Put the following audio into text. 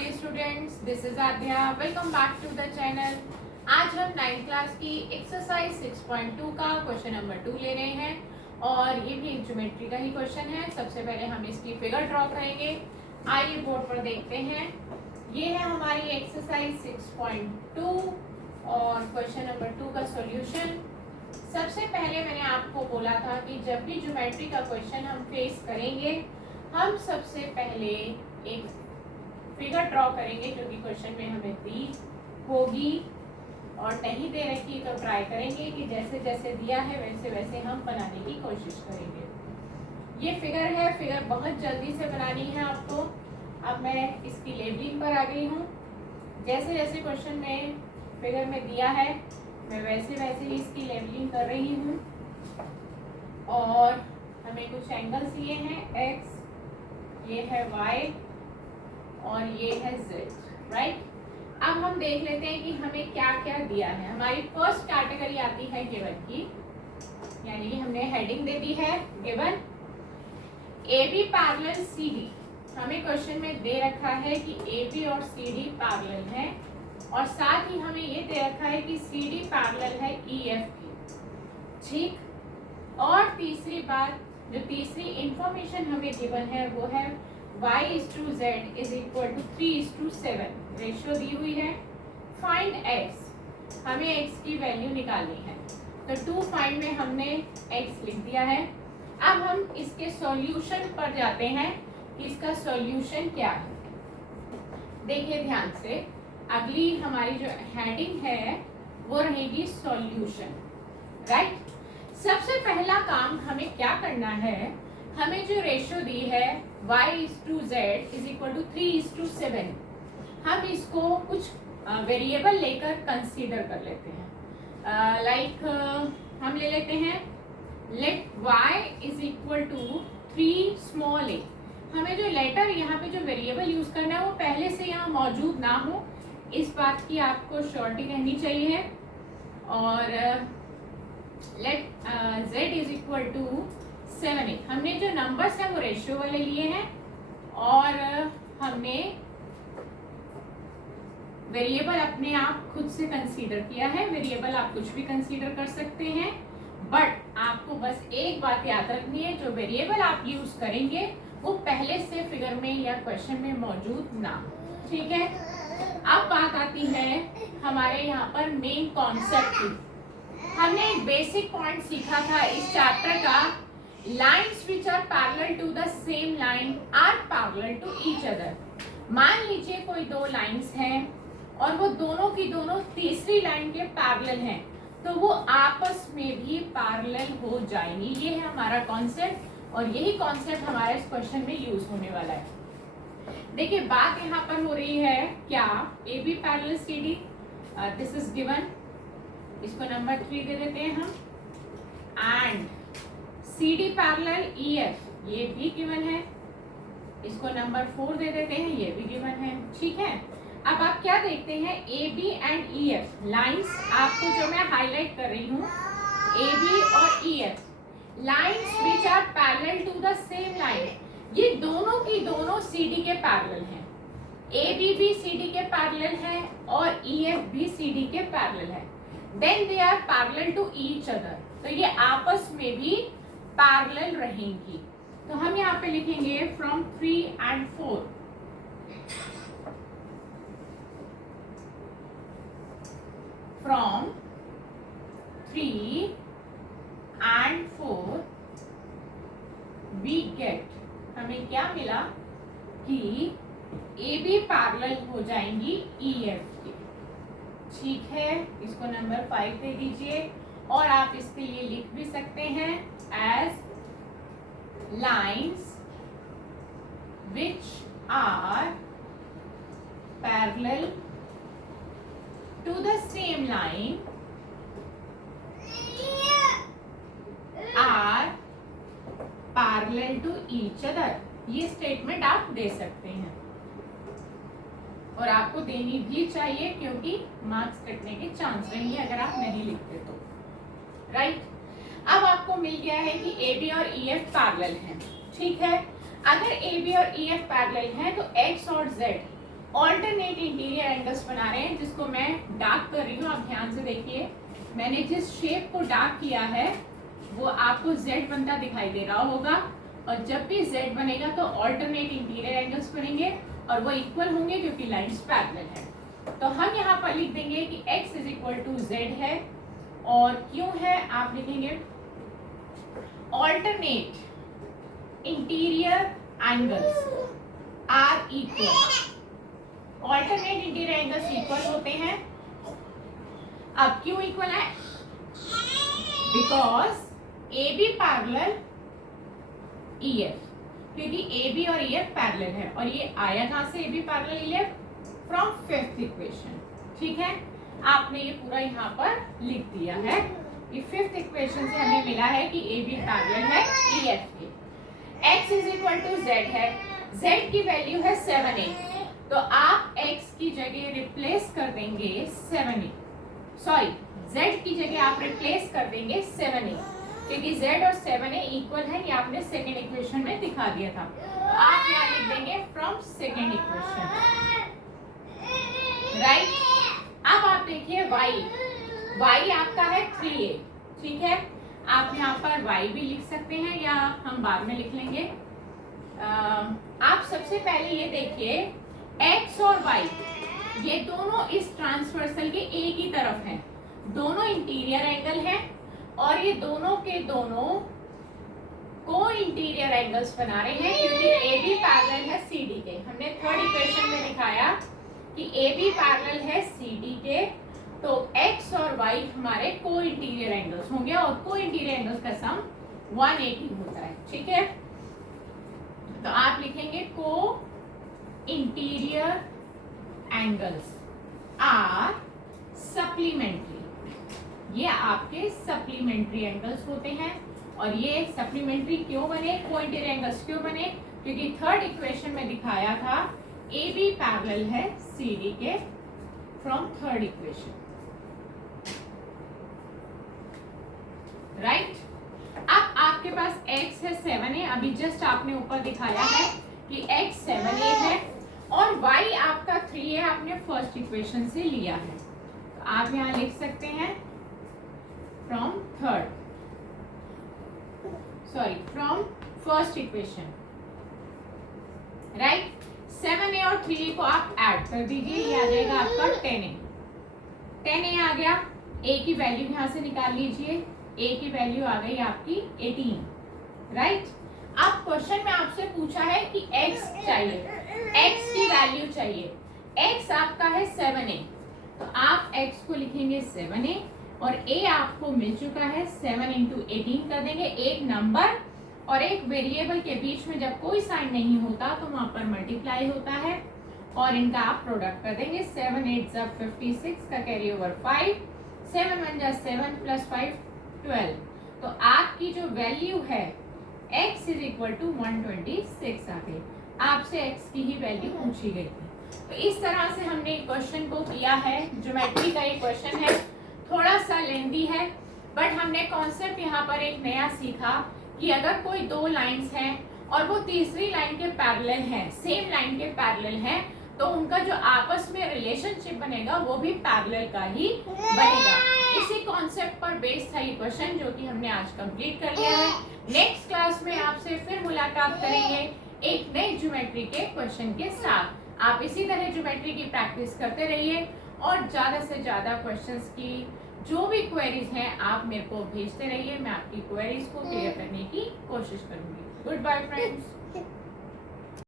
dear students, this is Adhya. Welcome back to the channel. आज हम 9th class की exercise 6.2 का question number 2 ले रहे हैं और ये भी ज्योमेट्री का ही क्वेश्चन है। सबसे पहले हम इसकी फिगर ड्रॉ करेंगे। आइए बोर्ड पर देखते हैं। ये है हमारी एक्सरसाइज 6.2 और क्वेश्चन नंबर 2 का सॉल्यूशन। सबसे पहले मैंने आपको बोला था कि जब भी ज्योमेट्री का क्वेश्चन हम फेस करेंगे, हम सबसे पहले एक फिगर ड्रॉ करेंगे जो कि क्वेश्चन में हमें दी होगी, और नहीं दे रखी तो ट्राई करेंगे कि जैसे जैसे दिया है वैसे वैसे हम बनाने की कोशिश करेंगे। ये फिगर है, फिगर बहुत जल्दी से बनानी है आपको। अब मैं इसकी लेबलिंग पर आ गई हूँ। जैसे जैसे क्वेश्चन में फिगर में दिया है मैं वैसे वैसे ही इसकी लेबलिंग कर रही हूँ। और हमें कुछ एंगल्स ये हैं x, ये है y और ये है z, राइट। अब हम देख लेते हैं कि हमें क्या क्या दिया है। हमारी फर्स्ट कैटेगरी आती है गिवन की, यानी कि हमने हेडिंग दे दी है गिवन AB पैरेलल CD। हमें क्वेश्चन में दे रखा है कि AB और CD पैरेलल हैं और साथ ही हमें ये दे रखा है कि CD पैरेलल है EF की, ठीक। और तीसरी बात, जो तीसरी इंफॉर्मेशन हमें गिवन है वो है y/z is equal to 3:7 ratio दी हुई है। फाइंड x, हमें x की वैल्यू निकालनी है। तो 2 फाइंड में हमने x लिख दिया है। अब हम इसके सॉल्यूशन पर जाते हैं कि इसका सॉल्यूशन क्या है। देखिए ध्यान से, अगली हमारी जो हेडिंग है वो रहेगी सॉल्यूशन, राइट। सबसे पहला काम हमें क्या करना है, हमें जो रेशियो दी है y/z इज इक्वल टू 3:7, हम इसको कुछ वेरिएबल लेकर कंसीडर कर लेते हैं। लाइक हम ले लेते हैं let y is equal to 3 a। हमें जो लेटर यहाँ पे जो वेरिएबल यूज करना है वो पहले से यहाँ मौजूद ना हो, इस बात की आपको श्योरिटी रहनी चाहिए। और let z is equal to 7a। हमने जो नंबर्स हैं वो रेशियो वाले लिए हैं और हमने वेरिएबल अपने आप खुद से कंसीडर किया है। वेरिएबल आप कुछ भी कंसीडर कर सकते हैं, बट आपको बस एक बात याद रखनी है, जो वेरिएबल आप यूज करेंगे वो पहले से फिगर में या क्वेश्चन में मौजूद ना हो, ठीक है। अब बात आती है हमारे यहाँ पर मेन कॉन्सेप्ट की। हमने एक बेसिक पॉइंट सीखा था इस चैप्टर का, lines which are parallel to the same line are parallel to each other. मान लीजिए कोई दो लाइन्स हैं और वो दोनों की दोनों तीसरी लाइन के पैरेलल हैं, तो वो आपस में भी पैरेलल हो जाएंगी। ये है हमारा कॉन्सेप्ट और यही कॉन्सेप्ट हमारे इस क्वेश्चन में यूज होने वाला है। देखिए बात यहाँ पर हो रही है क्या, AB parallel CD, this is given, इसको नंबर 3 दे देते हैं हम। एंड CD पैरेलल EF, ये भी गिवन है, इसको नंबर 4 दे देते हैं, ये भी गिवन है, ठीक है। अब आप क्या देखते हैं, AB एंड EF लाइंस, आपको जो मैं हाईलाइट कर रही हूँ AB और EF lines which are parallel to the same line, ये दोनों की दोनों CD के पैरेलल हैं। AB भी CD के पैरेलल है और EF भी CD के पैरेलल है। Then they are parallel to each other, तो ये आपस में भी पैरेलल रहेंगी। तो हम यहाँ पे लिखेंगे from 3 and 4। From 3 and 4 we get, हमें क्या मिला कि AB पैरेलल हो जाएंगी EF के, ठीक है। इसको नंबर 5 दे दीजिए और आप इसके लिए लिख भी सकते हैं as lines which are parallel to the same line are parallel to each other. ये स्टेटमेंट आप दे सकते हैं और आपको देनी भी चाहिए क्योंकि मार्क्स कटने के चांस रहेंगे अगर आप नहीं लिखते तो, राइट। अब आपको मिल गया है कि AB और EF पैरेलल हैं, ठीक है। अगर AB और EF पैरेलल हैं तो X और Z ऑल्टरनेट इंटीरियर एंगल्स बना रहे हैं, जिसको मैं डार्क कर रही हूँ। आप ध्यान से देखिए, मैंने जिस शेप को डार्क किया है वो आपको Z बनता दिखाई दे रहा होगा, और जब भी Z बनेगा तो ऑल्टरनेट इंटीरियर एंगल्स बनेंगे और वो इक्वल होंगे क्योंकि लाइंस पैरेलल है। तो हम यहाँ पर लिख देंगे कि x is equal to Z है, और क्यों है आप लिखेंगे alternate interior angles are equal. Alternate interior angles equal होते हैं। अब क्यों इक्वल है? बिकॉज AB पैरेलल EF, क्योंकि AB और EF पैरेलल है। और ये आया कहां से AB parallel EF? From fifth equation. ठीक है, आपने ये पूरा यहाँ पर लिख दिया है। ये फिफ्थ इक्वेशन से हमें मिला है कि AB पैरेलल है EF के। x is equal to Z है, Z की वैल्यू है 7a, तो आप x की जगह रिप्लेस कर देंगे 7a, सॉरी Z की जगह आप रिप्लेस कर देंगे 7a, क्योंकि Z और 7a इक्वल है। ये आपने सेकेंड इक्वेशन में दिखा दिया था। तो आप यहाँ लिख देंगे फ्रॉम सेकेंड इक्वेशन, राइट। अब आप देखिए y आपका है 3a, ठीक है। आप यहाँ पर y भी लिख सकते हैं या हम बाद में लिख लेंगे। आप सबसे पहले ये देखिए x और y ये दोनों इस ट्रांसवर्सल के एक ही तरफ हैं, दोनों इंटीरियर एंगल हैं, और ये दोनों के दोनों को इंटीरियर एंगल्स बना रहे हैं, क्योंकि AB पैरेलल है CD के। हमने थर्ड इक्वेशन में दिखाया कि AB पैरेलल है CD के, तो x और y हमारे को इंटीरियर एंगल्स होंगे, और को इंटीरियर एंगल्स का सम 180 होता है। ठीक है, तो आप लिखेंगे को इंटीरियर एंगल्स आर सप्लीमेंट्री। ये आपके सप्लीमेंट्री एंगल्स होते हैं। और ये सप्लीमेंट्री क्यों बने, को इंटीरियर एंगल्स क्यों बने? क्योंकि थर्ड इक्वेशन में दिखाया था AB पैरेलल है CD के, फ्रॉम थर्ड इक्वेशन, राइट। अब आपके पास x है 7a, अभी जस्ट आपने ऊपर दिखाया है कि x 7a है, और y आपका 3a आपने फर्स्ट इक्वेशन से लिया है। तो आप यहाँ लिख सकते हैं from first equation, right. 7a और 3a को आप ऐड कर दीजिए, ये आ जाएगा आपका 10a। 10a आ गया, a की वैल्यू यहाँ से निकाल लीजिए, a की वैल्यू आ गई आपकी 18, राइट। अब क्वेश्चन में आपसे पूछा है कि x चाहिए, x की वैल्यू चाहिए। x आपका है 7a, तो आप x को लिखेंगे 7a, और a आपको मिल चुका है 7 इंटू 18 कर देंगे। एक नंबर और एक वेरिएबल के बीच में जब कोई साइन नहीं होता तो वहां पर मल्टीप्लाई होता है, और इनका आप प्रोडक्ट कर देंगे। 7 8 जा 56 का कैरी ओवर 5, 7 1 जा 7 प्लस 5 12। तो आपकी जो वैल्यू है x इज इक्वल टू 126 आ गई। आपसे x की ही वैल्यू पूछी गई थी। तो इस तरह से हमने क्वेश्चन को किया है। ज्योमेट्री का ये क्वेश्चन है, थोड़ा सा लेंथी है, बट हमने कॉन्सेप्ट यहाँ पर एक नया सीखा कि अगर कोई दो लाइंस हैं और वो तीसरी लाइन के पैरेलल हैं, सेम लाइन के पैरेलल हैं, तो उनका जो आपस में रिलेशनशिप बनेगा वो भी पैरेलल का ही बनेगा। इसी कॉन्सेप्ट पर बेस्ड था ये क्वेश्चन, जो कि हमने आज कंप्लीट कर लिया है। नेक्स्ट क्लास में आपसे फिर मुलाकात करेंगे एक नई ज्योमेट्री के क्वेश्चन के साथ। आप इसी तरह ज्योमेट्री की प्रैक्टिस करते रहिए, और ज़्यादा से ज़्यादा क्वेश्चंस की जो भी क्वेरीज हैं आप मेरे को भेजते रहिए। मैं आपकी क्वेरीज को क्लियर करने की कोशिश करूँगी। Goodbye friends.